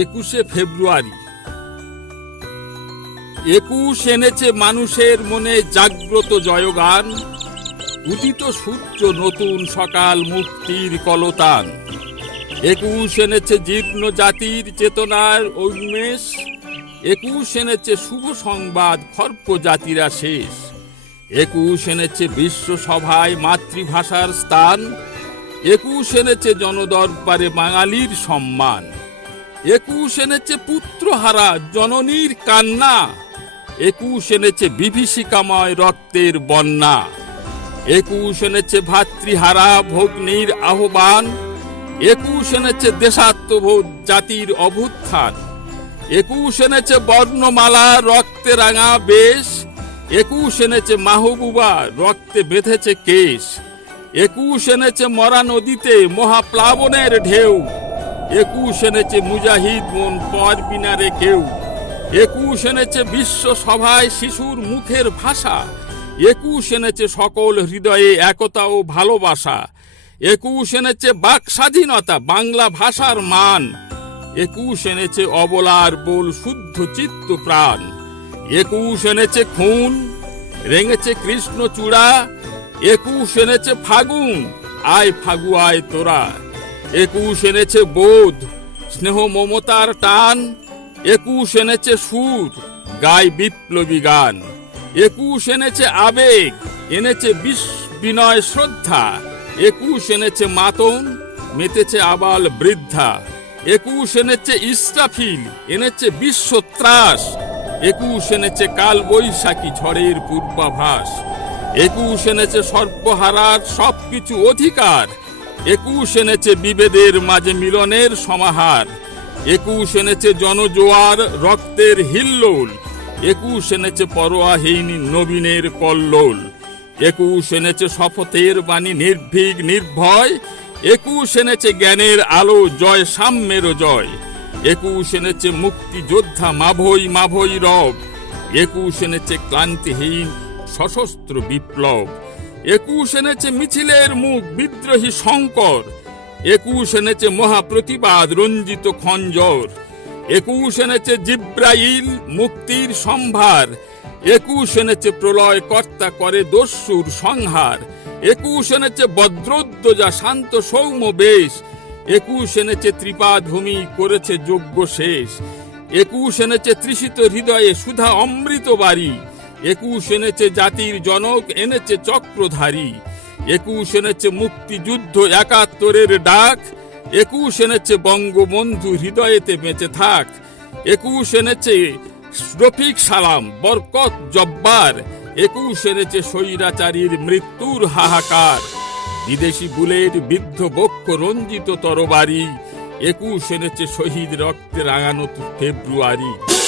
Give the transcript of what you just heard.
একুশে ফেব্রুয়ারি। একুশ এনেছে মানুষের মনে জাগ্রত জয়গান, উদিত সূর্য নতুন সকাল মুক্তির কলতান। একুশ এনেছে জীর্ণ জাতির চেতনার উন্মেষ, একুশ এনেছে শুভ সংবাদ খর্প জাতিরা শেষ। একুশ এনেছে বিশ্বসভায় মাতৃভাষার স্থান, একুশ এনেছে জনদরবারে বাঙালির সম্মান। একুশ এনেছে পুত্রহারা, জননীর কান্না। একুশ এনেছে বিভীষিকাময় রক্তের বন্যা। একুশ এনেছে ভাতৃহারা, ভগ্নির আহ্বান। একুশ এনেছে দেশাত্মবোধ, জাতির অভ্যুত্থান। একুশ এনেছে বর্ণমালা, রক্তে রাঙা বেশ। একুশ এনেছে মাহবুবা, রক্তে বেঁধেছে কেশ। একুশ এনেছে মরা নদীতে, মহাপ্লাবনের ঢেউ। একুশ এনেছে মুজাহিদ মন পর বিনারে কেউ। একুশ এনেছে বিশ্ব সভায় শিশুর মুখের ভাষা। একুশ এনেছে সকল হৃদয়ে একতা ও ভালোবাসা। একুশ এনেছে বাক স্বাধীনতা, বাংলা ভাষার মান। একুশ এনেছে অবলার বোল শুদ্ধ চিত্ত প্রাণ। একুশ এনেছে খুন, রেঙেছে কৃষ্ণ চূড়া। একুশ এনেছে ফাগুন, আয় ফাগুয়ায় তোরা। একুশ এনেছে বোধ, স্নেহ মমতার টান, একুশ এনেছে সুর গায় বিপ্লবী গান। একুশ এনেছে আবেগ, এনেছে বিশ বিনয় শ্রদ্ধা। একুশ এনেছে মাতন মেতেছে আবাল বৃদ্ধা। একুশ এনেছে ইস্রাফিল এনেছে বিশ্ব ত্রাস। একুশ এনেছে কাল বৈশাখী ঝড়ের পূর্বাভাস। একুশ এনেছে সর্বহারার সবকিছু অধিকার। একুশ এনেছে বিভেদের মাঝে মিলনের সমাহার। একুশ এনেছে জনজোয়ার রক্তের হিল্লোল। একুশ এনেছে পরোয়াহীন নবীনের কল্লোল। একুশ এনেছে শপথের বাণী নির্ভীক নির্ভয়। একুশ এনেছে জ্ঞানের আলো জয় সাম্যের জয়। একুশ এনেছে মুক্তি যোদ্ধা মাভই মাভই রব। একুশ এনেছে ক্লান্তিহীন সশস্ত্র বিপ্লব। একুশ এনেছে মিছিলের মুখ, বিদ্রোহী শঙ্কর। একুশ এনেছে মহাপ্রতিবাদ, রঞ্জিত খঞ্জর। একুশ এনেছে জিব্রাইল, মুক্তির সম্ভার। একুশ এনেছে প্রলয় কর্তা করে দস্যুর সংহার। একুশ এনেছে বদ্রোদ্দজা, শান্ত সৌম্য বেশ। একুশ এনেছে ত্রিপাধূমি, করেছে যোগ্য শেষ। একুশ এনেছে তৃষিত হৃদয়ে সুধা অমৃত বাড়ি। একুশ এনেছে জাতির জনক, এনেছে চক্রধারী। একুশ এনেছে মুক্তিযুদ্ধ একাত্তরের ডাক। একুশ এনেছে বঙ্গবন্ধু হৃদয়েতে বেঁচে থাক। একুশ এনেছে রফিক সালাম, বরকত জব্বার। একুশ এনেছে স্বৈরাচারীর মৃত্যুর হাহাকার। বিদেশি বুলেট বিদ্ধ বক্ষ রঞ্জিত তরবারি। একুশ এনেছে শহীদ রক্তে রাঙানো ফেব্রুয়ারি।